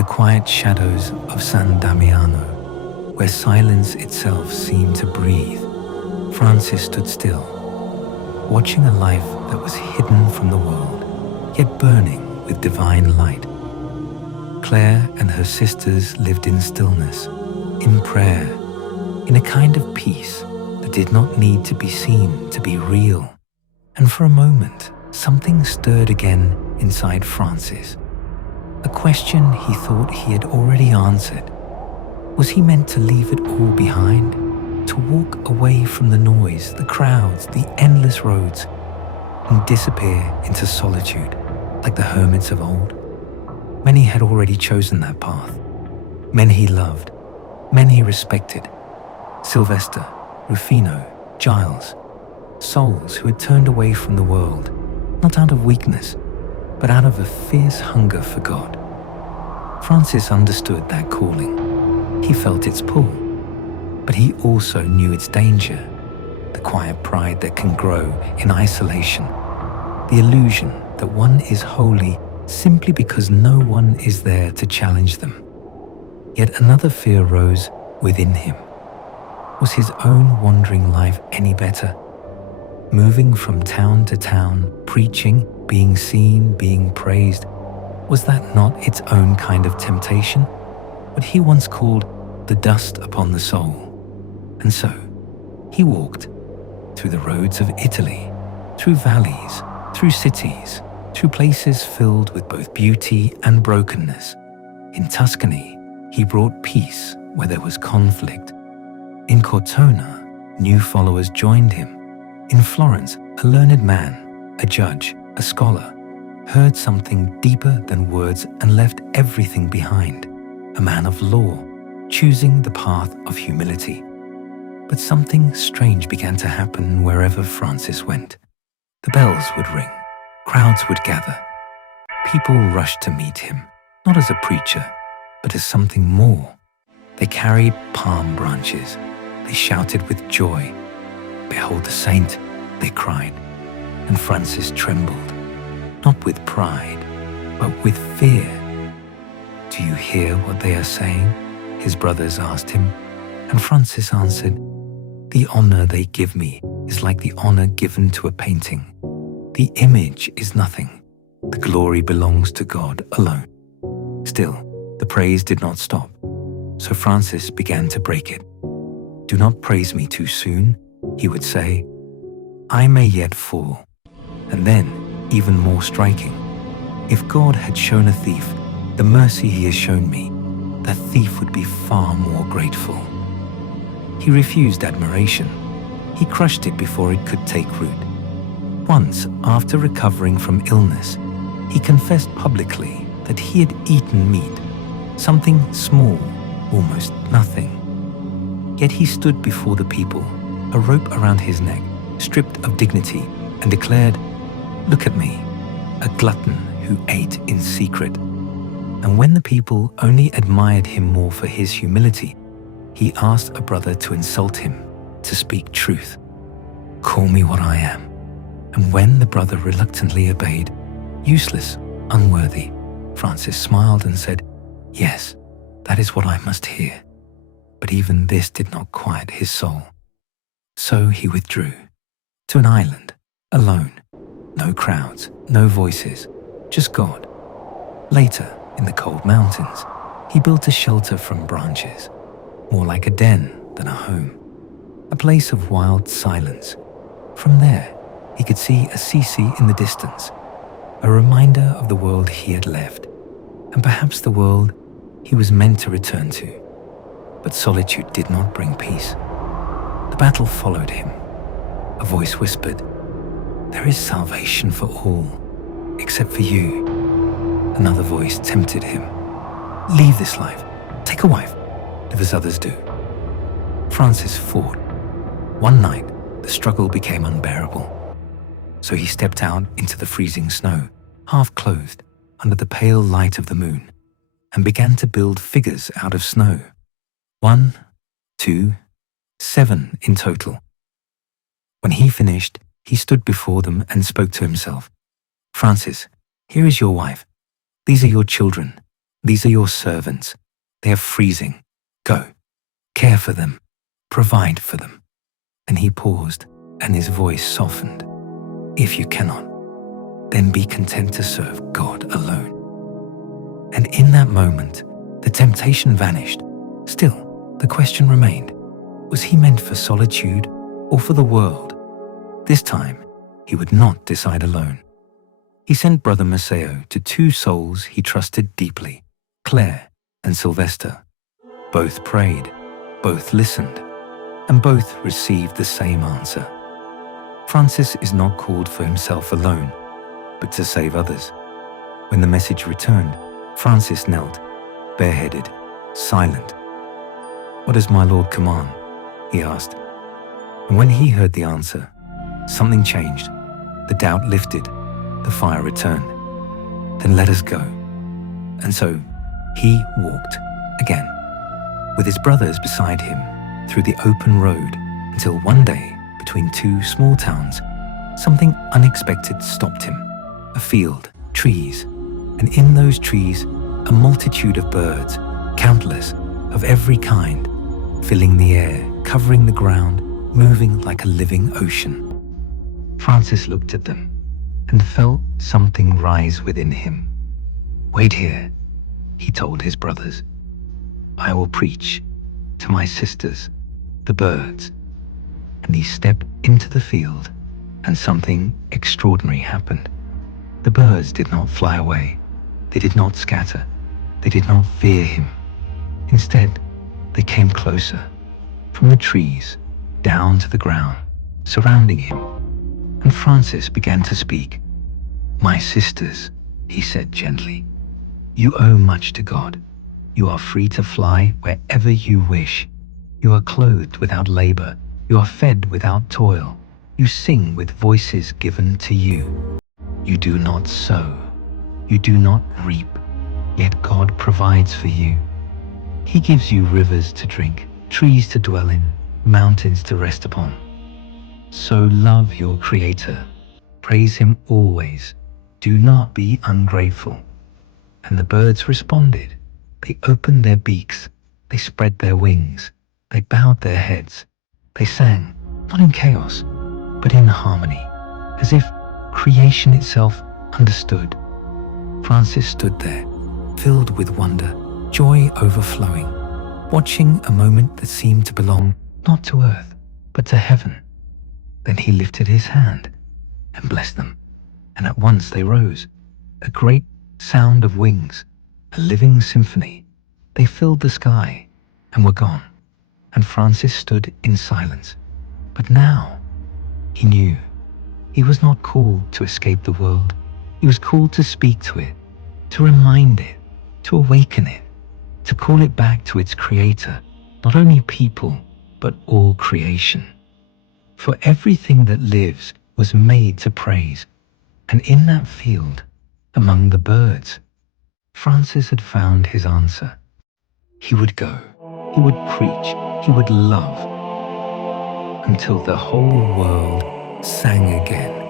the quiet shadows of San Damiano, where silence itself seemed to breathe, Francis stood still, watching a life that was hidden from the world, yet burning with divine light. Claire and her sisters lived in stillness, in prayer, in a kind of peace that did not need to be seen to be real. And for a moment, something stirred again inside Francis. A question he thought he had already answered. Was he meant to leave it all behind? To walk away from the noise, the crowds, the endless roads, and disappear into solitude, like the hermits of old? Many had already chosen that path. Men he loved, men he respected. Sylvester, Rufino, Giles, souls who had turned away from the world, not out of weakness, but out of a fierce hunger for God. Francis understood that calling. He felt its pull, but he also knew its danger, the quiet pride that can grow in isolation, the illusion that one is holy simply because no one is there to challenge them. Yet another fear rose within him. Was his own wandering life any better? Moving from town to town, preaching, being seen, being praised, was that not its own kind of temptation? What he once called the dust upon the soul. And so, he walked through the roads of Italy, through valleys, through cities, through places filled with both beauty and brokenness. In Tuscany, he brought peace where there was conflict. In Cortona, new followers joined him. In Florence, a learned man, a judge, a scholar, heard something deeper than words and left everything behind. A man of law, choosing the path of humility. But something strange began to happen wherever Francis went. The bells would ring, crowds would gather. People rushed to meet him, not as a preacher, but as something more. They carried palm branches. They shouted with joy. "Behold the saint," they cried. And Francis trembled, not with pride, but with fear. "Do you hear what they are saying?" his brothers asked him. And Francis answered, "The honor they give me is like the honor given to a painting. The image is nothing. The glory belongs to God alone." Still, the praise did not stop. So Francis began to break it. "Do not praise me too soon," he would say. "I may yet fall." And then, even more striking, if God had shown a thief the mercy he has shown me, that thief would be far more grateful. He refused admiration. He crushed it before it could take root. Once, after recovering from illness, he confessed publicly that he had eaten meat, something small, almost nothing. Yet he stood before the people, a rope around his neck, stripped of dignity, and declared, "Look at me, a glutton who ate in secret." And when the people only admired him more for his humility, he asked a brother to insult him, to speak truth. "Call me what I am." And when the brother reluctantly obeyed, "Useless, unworthy," Francis smiled and said, "Yes, that is what I must hear." But even this did not quiet his soul. So he withdrew to an island, alone. No crowds, no voices, just God. Later, in the cold mountains, he built a shelter from branches, more like a den than a home, a place of wild silence. From there, he could see Assisi in the distance, a reminder of the world he had left, and perhaps the world he was meant to return to. But solitude did not bring peace. The battle followed him. A voice whispered, "There is salvation for all, except for you." Another voice tempted him. "Leave this life. Take a wife. Live as others do." Francis fought. One night, the struggle became unbearable. So he stepped out into the freezing snow, half clothed, under the pale light of the moon, and began to build figures out of snow. 1, 2, 7 in total. When he finished, he stood before them and spoke to himself. "Francis, here is your wife. These are your children. These are your servants. They are freezing. Go, care for them, provide for them." And he paused, and his voice softened. "If you cannot, then be content to serve God alone." And in that moment, the temptation vanished. Still, the question remained: was he meant for solitude or for the world? This time, he would not decide alone. He sent Brother Maceo to two souls he trusted deeply, Claire and Sylvester. Both prayed, both listened, and both received the same answer. Francis is not called for himself alone, but to save others. When the message returned, Francis knelt, bareheaded, silent. "What does my Lord command?" he asked. And when he heard the answer, something changed. The doubt lifted, the fire returned. "Then let us go." And so he walked again, with his brothers beside him, through the open road, until one day, between two small towns, something unexpected stopped him. A field, trees, and in those trees, a multitude of birds, countless, of every kind, filling the air, covering the ground, moving like a living ocean. Francis looked at them and felt something rise within him. "Wait here," he told his brothers. "I will preach to my sisters, the birds." And he stepped into the field, and something extraordinary happened. The birds did not fly away. They did not scatter. They did not fear him. Instead, they came closer, from the trees down to the ground, surrounding him. And Francis began to speak. "My sisters," he said gently, "you owe much to God. You are free to fly wherever you wish. You are clothed without labor. You are fed without toil. You sing with voices given to you. You do not sow. You do not reap. Yet God provides for you. He gives you rivers to drink, trees to dwell in, mountains to rest upon. So love your Creator. Praise Him always. Do not be ungrateful." And the birds responded. They opened their beaks. They spread their wings. They bowed their heads. They sang, not in chaos, but in harmony, as if creation itself understood. Francis stood there, filled with wonder, joy overflowing, watching a moment that seemed to belong not to earth, but to heaven. Then he lifted his hand and blessed them, and at once they rose, a great sound of wings, a living symphony. They filled the sky and were gone, and Francis stood in silence. But now he knew he was not called to escape the world. He was called to speak to it, to remind it, to awaken it, to call it back to its Creator, not only people, but all creation. For everything that lives was made to praise, and in that field, among the birds, Francis had found his answer. He would go, he would preach, he would love, until the whole world sang again.